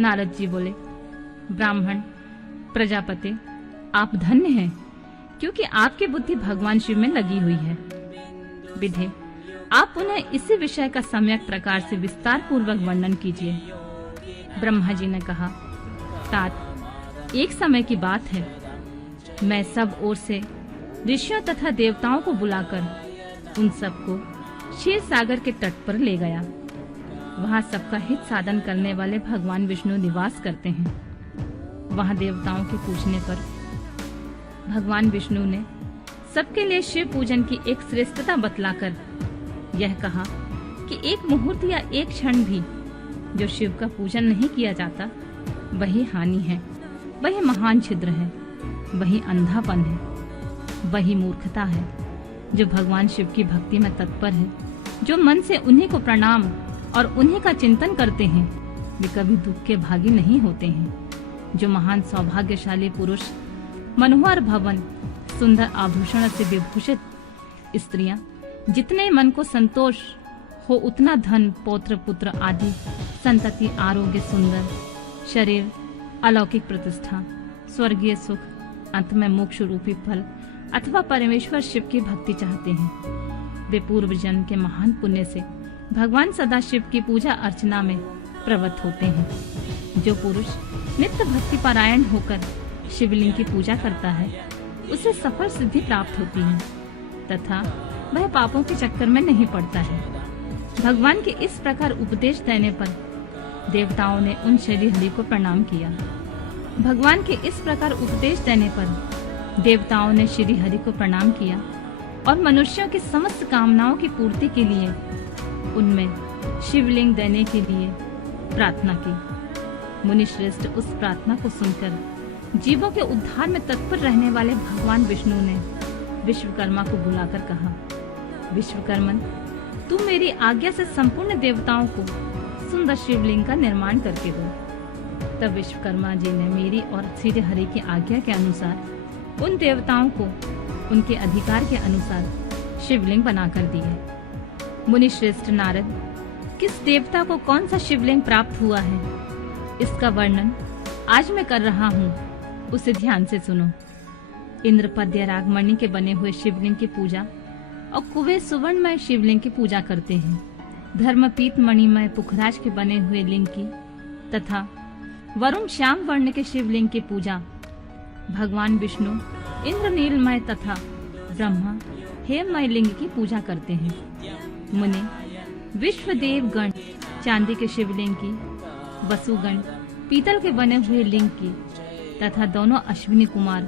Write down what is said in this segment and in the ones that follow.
नारद जी बोले, ब्राह्मण प्रजापति, आप धन्य हैं, क्योंकि आपकी बुद्धि भगवान शिव में लगी हुई है। विधे, आप उन्हें इसी विषय का सम्यक प्रकार से विस्तार पूर्वक वर्णन कीजिए। ब्रह्मा जी ने कहा, तात, एक समय की बात है, मैं सब ओर से ऋषियों तथा देवताओं को बुलाकर उन सबको क्षीर सागर के तट पर ले गया। वहाँ सबका हित साधन करने वाले भगवान विष्णु निवास करते हैं। वहाँ देवताओं के पूछने पर भगवान विष्णु ने सबके लिए शिव पूजन की एक श्रेष्ठता बतलाकर यह कहा कि एक मुहूर्त या एक क्षण भी जो शिव का पूजन नहीं किया जाता, वही हानि है, वही महान छिद्र है, वही अंधापन है, वही मूर्खता है। जो भगवान शिव की भक्ति में तत्पर है, जो मन से उन्हीं को प्रणाम और उन्हीं का चिंतन करते हैं, वे कभी दुख के भागी नहीं होते हैं। जो महान सौभाग्यशाली पुरुष मनोहर भवन, सुंदर आभूषण से विभूषित स्त्रियां, जितने मन को संतोष हो उतना धन, पौत्र, पुत्र आदि संतति, आरोग्य, सुंदर शरीर, अलौकिक प्रतिष्ठा, स्वर्गीय सुख, अंत में मोक्ष रूपी फल अथवा परमेश्वर शिव की भक्ति चाहते हैं, वे पूर्व जन्म के महान पुण्य से भगवान सदा शिव की पूजा अर्चना में प्रवृत्त होते हैं। जो पुरुष नित्य भक्ति परायण होकर शिवलिंग की पूजा करता है, उसे सफल सिद्धि प्राप्त होती है तथा वह पापों के चक्कर में नहीं पड़ता है। भगवान के इस प्रकार उपदेश देने पर देवताओं ने उन श्री हरि को प्रणाम किया। भगवान के इस प्रकार उपदेश देने पर देवताओं ने श्री हरि को प्रणाम किया और मनुष्यों की समस्त कामनाओं की पूर्ति के लिए उनमें शिवलिंग देने के लिए प्रार्थना की। मुनि श्रेष्ठ उस प्रार्थना को सुनकर जीवों के उद्धार में तत्पर रहने वाले भगवान विष्णु ने विश्वकर्मा को बुलाकर कहा, विश्वकर्मन, तू मेरी आज्ञा से संपूर्ण देवताओं को सुंदर शिवलिंग का निर्माण करके दो। तब विश्वकर्मा जी ने मेरी और श्री हरि की आज्ञा के अनुसार उन देवताओं को उनके अधिकार के अनुसार शिवलिंग बनाकर दिए। मुनि श्रेष्ठ नारद, किस देवता को कौन सा शिवलिंग प्राप्त हुआ है, इसका वर्णन आज मैं कर रहा हूँ, उसे ध्यान से सुनो। इंद्रपद्य रागमणि के बने हुए शिवलिंग की पूजा और कुबेर सुवर्णमय शिवलिंग की पूजा करते हैं। धर्मपीत मणिमय पुखराज के बने हुए लिंग की तथा वरुण श्याम वर्ण के शिवलिंग की पूजा भगवान विष्णु इंद्रनीलमय तथा ब्रह्मा हेममय लिंग की पूजा करते हैं। मुनि विश्वदेव गण चांदी के शिवलिंग की, वसुगण पीतल के बने हुए लिंग की तथा दोनों अश्विनी कुमार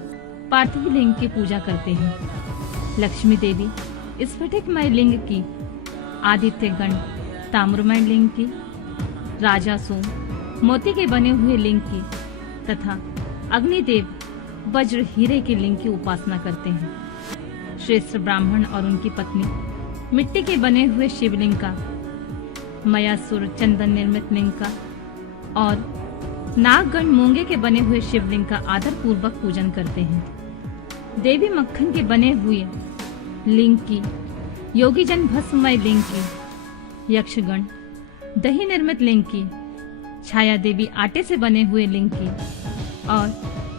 पार्थिव लिंग की पूजा करते हैं। लक्ष्मी देवी स्फटिकमय लिंग की, आदित्य गण ताम्रमय लिंग की, राजा सोम मोती के बने हुए लिंग की तथा अग्निदेव वज्र हीरे के लिंग की उपासना करते हैं। श्रेष्ठ ब्राह्मण और उनकी पत्नी मिट्टी के बने हुए शिवलिंग का, मयासुर चंदन निर्मित लिंग का और नागगण मूंगे के बने हुए शिवलिंग का आदर पूर्वक पूजन करते हैं। देवी मक्खन के बने हुए लिंग की, योगीजन भस्ममय लिंग की, यक्षगण दही निर्मित लिंग की, छाया देवी आटे से बने हुए लिंग की और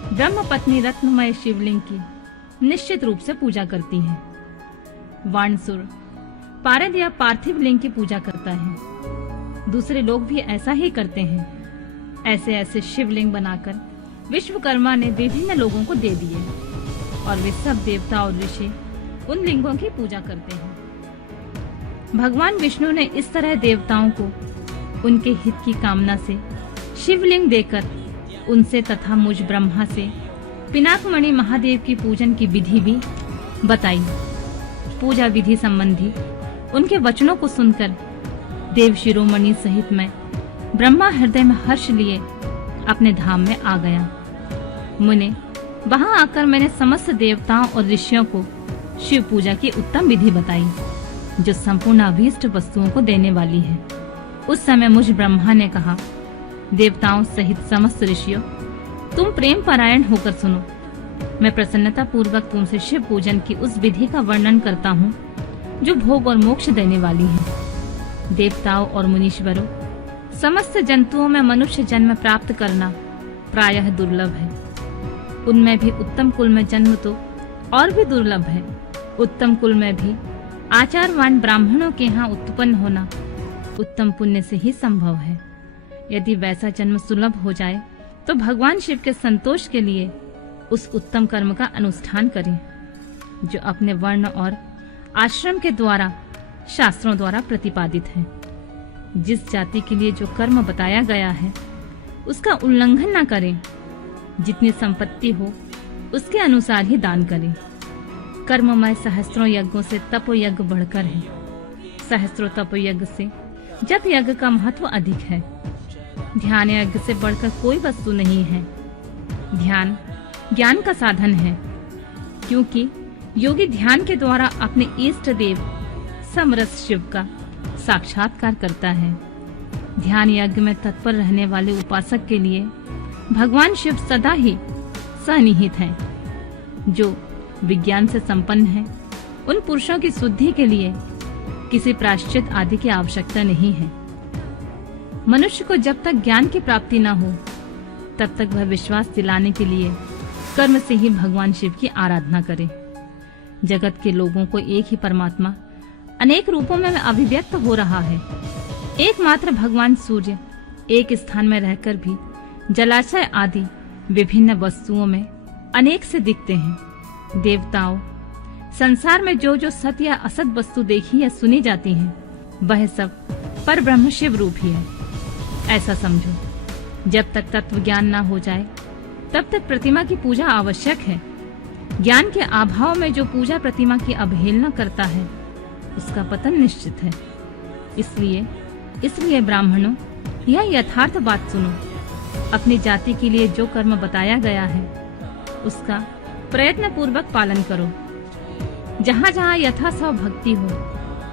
ब्रह्म पत्नी रत्नमय शिवलिंग की निश्चित रूप से पूजा करती हैं। वाणसुर पारद या पार्थिव लिंग की पूजा करता है। दूसरे लोग भी ऐसा ही करते हैं। ऐसे ऐसे शिवलिंग बनाकर विश्वकर्मा ने विभिन्न लोगों को दे दिए और वे सब देवता और ऋषि उन लिंगों की पूजा करते हैं। भगवान विष्णु ने इस तरह देवताओं को उनके हित की कामना से शिवलिंग देकर उनसे तथा मुझ ब्रह्मा से पिनाकमणि महादेव की पूजन की विधि भी बताई। पूजा विधि संबंधी उनके वचनों को सुनकर देव शिरोमणि सहित मैं ब्रह्मा हृदय में हर्ष लिए अपने धाम में आ गया। मुने, वहां आकर मैंने समस्त देवताओं और ऋषियों को शिव पूजा की उत्तम विधि बताई, जो संपूर्ण अभीष्ट वस्तुओं को देने वाली है। उस समय मुझ ब्रह्मा ने कहा, देवताओं सहित समस्त ऋषियों, तुम प्रेम परायण होकर सुनो। मैं प्रसन्नता पूर्वक तुमसे शिव पूजन की उस विधि का वर्णन करता हूँ जो भोग और मोक्ष देने वाली है। देवताओं और मुनीश्वरों, समस्त जंतुओं में मनुष्य जन्म प्राप्त करना प्रायः दुर्लभ है। उनमें भी उत्तम कुल में जन्म तो और भी दुर्लभ है। उत्तम कुल में भी आचारवान ब्राह्मणों के यहाँ उत्पन्न होना उत्तम पुण्य से ही संभव है। यदि वैसा जन्म सुलभ हो जाए तो भगवान शिव के संतोष के लिए उस उत्तम कर्म का अनुष्ठान करें जो अपने वर्ण और आश्रम के द्वारा शास्त्रों द्वारा प्रतिपादित है। जिस जाति के लिए जो कर्म बताया गया है उसका उल्लंघन न करें। जितनी संपत्ति हो उसके अनुसार ही दान करें। कर्ममय सहस्त्रों यज्ञों से तप यज्ञ बढ़कर है। सहस्त्रों तप यज्ञ से जप यज्ञ का महत्व अधिक है। ध्यान यज्ञ से बढ़कर कोई वस्तु नहीं है। ध्यान ज्ञान का साधन है, क्योंकि योगी ध्यान के द्वारा अपने इष्ट देव समरस शिव का साक्षात्कार करता है। ध्यान यज्ञ में तत्पर रहने वाले उपासक के लिए भगवान शिव सदा ही सन्निहित हैं। जो विज्ञान से संपन्न है उन पुरुषों की शुद्धि के लिए किसी प्रायश्चित आदि की आवश्यकता नहीं है। मनुष्य को जब तक ज्ञान की प्राप्ति न हो तब तक वह विश्वास दिलाने के लिए कर्म से ही भगवान शिव की आराधना करे। जगत के लोगों को एक ही परमात्मा अनेक रूपों में अभिव्यक्त हो रहा है। एकमात्र भगवान सूर्य एक स्थान में रहकर भी जलाशय आदि विभिन्न वस्तुओं में अनेक से दिखते हैं। देवताओं, संसार में जो जो सत्य या असत वस्तु देखी या सुनी जाती हैं, वह सब पर ब्रह्म शिव रूप ही है, ऐसा समझो। जब तक तत्व ज्ञान न हो जाए तब तक प्रतिमा की पूजा आवश्यक है। ज्ञान के अभाव में जो पूजा प्रतिमा की अवहेलना करता है उसका पतन निश्चित है। इसलिए ब्राह्मणों, यह यथार्थ बात सुनो। अपनी जाति के लिए जो कर्म बताया गया है उसका प्रयत्न पूर्वक पालन करो। जहाँ जहाँ यथासंभव भक्ति हो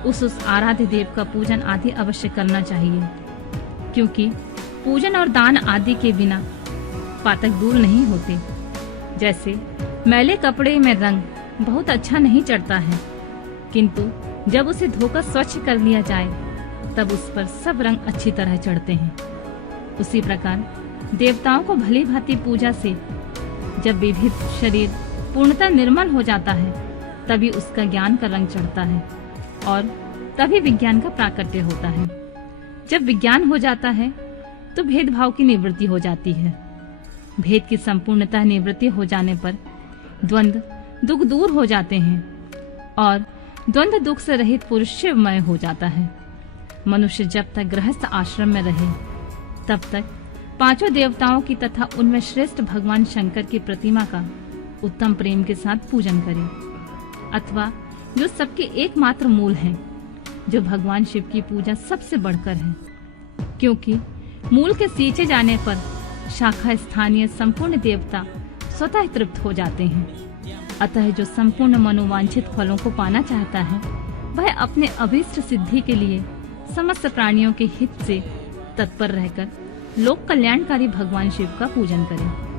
उस आराध्य देव का पूजन आदि अवश्य करना चाहिए, क्योंकि पूजन और दान आदि के बिना पातक दूर नहीं होते। जैसे मैले कपड़े में रंग बहुत अच्छा नहीं चढ़ता है, किंतु जब उसे धोकर स्वच्छ कर लिया जाए तब उस पर सब रंग अच्छी तरह चढ़ते हैं। उसी प्रकार देवताओं को भली भांति पूजा से जब विविध शरीर पूर्णतः निर्मल हो जाता है तभी उसका ज्ञान का रंग चढ़ता है और तभी विज्ञान का प्राकट्य होता है। जब विज्ञान हो जाता है तो भेदभाव की निवृत्ति हो जाती है। भेद की संपूर्णतः निवृत्ति हो जाने पर द्वंद्व दुख दूर हो जाते हैं और द्वंद्व दुख से रहित पुरुष शिवमय हो जाता है। मनुष्य जब तक गृहस्थ आश्रम में रहे तब तक पांचों देवताओं की तथा उनमें श्रेष्ठ भगवान शंकर की प्रतिमा का उत्तम प्रेम के साथ पूजन करे, अथवा जो सबके एकमात्र मूल हैं, जो भगवान शिव की पूजा सबसे बढ़कर है, क्योंकि मूल के सींचे जाने पर शाखा स्थानीय संपूर्ण देवता स्वतः तृप्त हो जाते हैं। अतः जो संपूर्ण मनोवांछित फलों को पाना चाहता है वह अपने अभीष्ट सिद्धि के लिए समस्त प्राणियों के हित से तत्पर रहकर लोक कल्याणकारी भगवान शिव का पूजन करे।